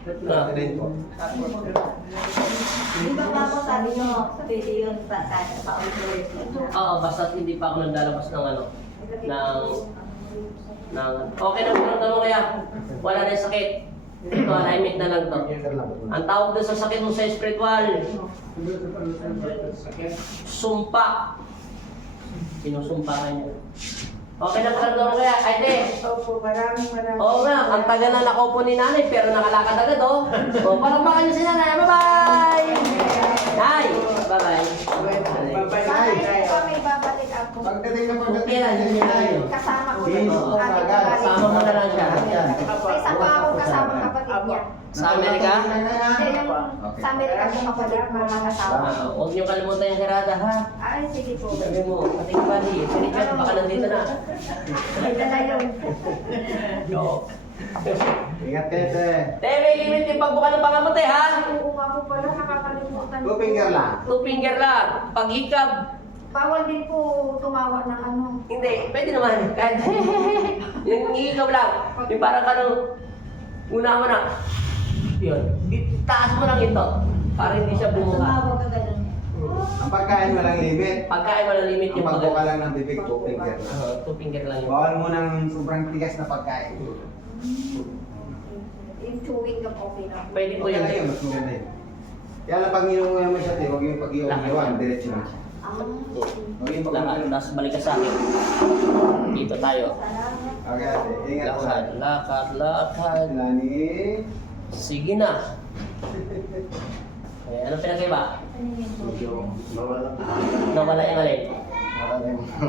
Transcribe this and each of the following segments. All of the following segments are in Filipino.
Di ba pa ako sabi nyo, pwede yun kahit paulit-ulit. Oo, basta hindi pa ako naglalabas ng okay na mo kaya wala na yung sakit. Ito, alignment na lang to. Ang tawag doon sa sakit mo sa spiritual, sumpa. Sinusumpahan niya. Okay na mo kaya, Ate. Opo, maraming. Oo nga, ang tagal na nakaupo ni nanay pero nakalakad agad oh. O, palakpakan niyo si nanay. Bye-bye! Nay! Bye-bye. Bakit po kami babalik ako? Okay lang, yun yun lang yun. Kasama ko Oo, kasama mo na lang siya. May isa pa akong kasama kapatid niya. Sa Amerika? Hindi, yung sa Amerika ko kapatid mo mga kasama. Huwag niyo kalimutan yung kirada ha. Ay, sige po. Sabi mo, pati ka bali, si Richard baka nandito na. Ito na yun. Oo. Ingat kayo, te. Te, may limit yung pagbuka ng pangamot ha. Oo nga po pala, nakakalimutan. 2 finger lang. 2 finger lang. Pag-hikab. Bawal din po tumawa ng ano. Hindi, pwede naman. Kahit yung hikab lang. Yung parang una mo na. Yun. Taas mo lang ito. Para hindi siya bumuka. Tumawag ka ganun. Ang pagkain walang limit. Pagkain mo lang limit Ang yung pagbuka lang ng bibig, 2 finger lang. 2 finger lang yun. Bawal mo ng sobrang tigas na pagkain. Yung chewing gum okay lang. Pwede po Okay yun. na yun, mas maganda yun. Kaya lang pag nilungo naman siya, te, huwag yung pag-iwan, diretso lang siya. Huwag yung Lakad, pag-iwan. tapos balik ka sa akin. Dito tayo. Okay, ate. Ingat po. Lakad. Lani. Sige na. Okay, ano pinagkaiba? Medyo mawala. Nawala yung alin?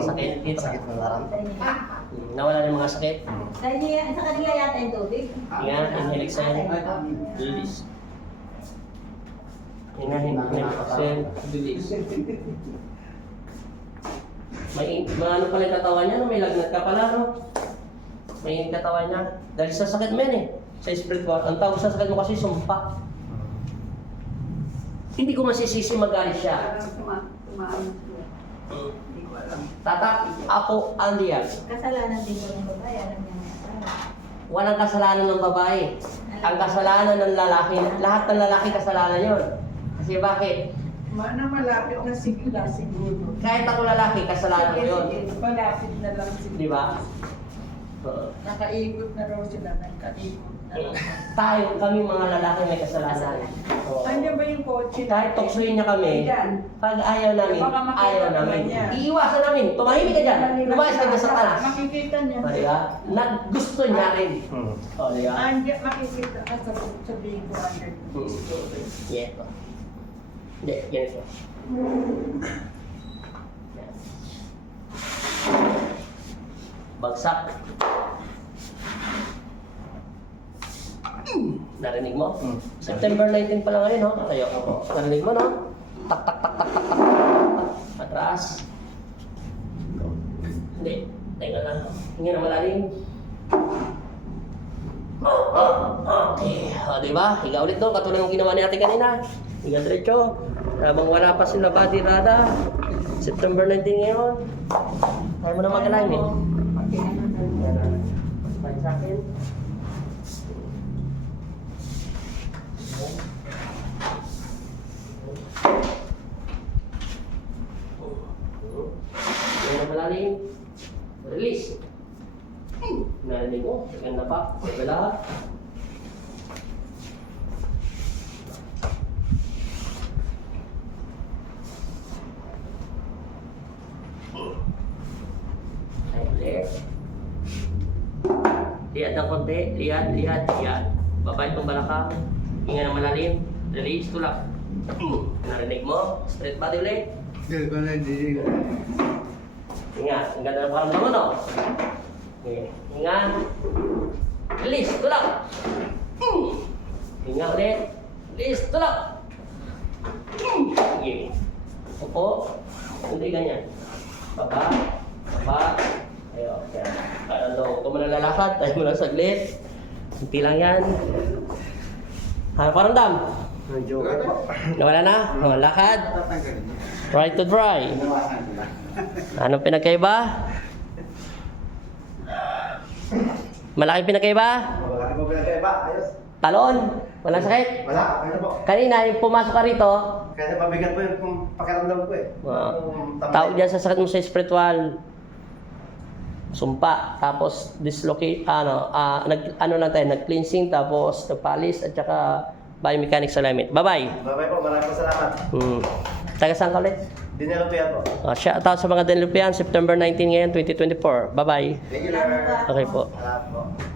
Sakit dito. Sakit na larang. Nawala yung mga sakit. Sa kanila yata yung tubig. Yan, inhale exhale. Release. Inhale exhale. Release. May ano pala yung katawan niya, no? May lagnat ka pala, no? May katawan niya. Dahil sa sakit mo yan eh. Sa spiritual. Ang tawag sa sakit mo kasi sumpa. Hindi ko masisisi magalit siya. Tatak, ako, Andian. Kasalanan din yung babae, alam niya na. Walang kasalanan ng babae. Ang kasalanan ng lalaki, lahat ng lalaki kasalanan yon. Kasi bakit? Mana malapit na sigla siguro. Kahit ako lalaki, kasalanan ko yun. Malapit na lang siguro. Di ba? Oo. Nakaikot na raw sila, nakaikot na raw. Tayo, kami mga lalaki may kasalanan. Oo. Andiyan ba yung kotse? Kahit tuksuin niya kami, Diyan. pag ayaw namin, Baka makita ayaw naman namin. niya. Iiwasan namin. Tumahimik ka dyan. Lumayas ka na sa talas. Makikita niya. O, di ba? Na, gusto niya rin. O, di ba? Andiyan, makikita ka sa bigo. Yeah. Hindi, ganito. Yan. Bagsak. Narinig mo? September 19 pa lang ngayon, no? Tayo. Narinig mo, no? Tak, tak, tak, tak, tak, tak, tak. Atras. Hindi. Teka lang. Hinga na malalim. Okay. O, diba? Higa ulit doon. Katulad ng ginawa ni ate kanina. Higa diretso. Habang wala pa sila body rada. September 19 ngayon. Kaya mo na mag-alignment. Yan na. Balik sa akin. Yan na malalim. Release. Narinig mo. Ganda pa. Sabi lahat. Ay, ulit. Lihat ng konti. Lihat. Baba itong balakang. Hinga ng malalim. Release. Tulak. Narinig mo. Straight body ulit. Hinga. Ang ganda ng paramdaman, no? Okay. Hinga. Release. Tulak. Hinga ulit. Release. Tulak. Okay. Upo. Hindi ganyan. Baba. Ayo. Yan. Kung mo na lalakad, tayo mo lang saglit. Kunti lang yan. Ano paramdam? Nawala na? O, lakad. Right to dry. Anong pinagkaiba? Malaking pinagkaiba? Wala ka pa pinagkaiba, ayos. Talon? Walang sakit? Wala, ano po. Kanina, yung pumasok ka rito, Kasi mabigat po yung pakiramdam ko eh. tawag dyan sa sakit mo sa spiritual. Sumpa, tapos dislocate, nag-cleansing, tapos nagpalis, at saka biomechanics alignment. Bye-bye. Bye-bye po, maraming po salamat. Taga saan ka ulit? Dinalupian po. Shout out sa mga Denlupian, September 19 ngayon, 2024. Bye-bye. Thank you, Lord. Okay po. Salamat po.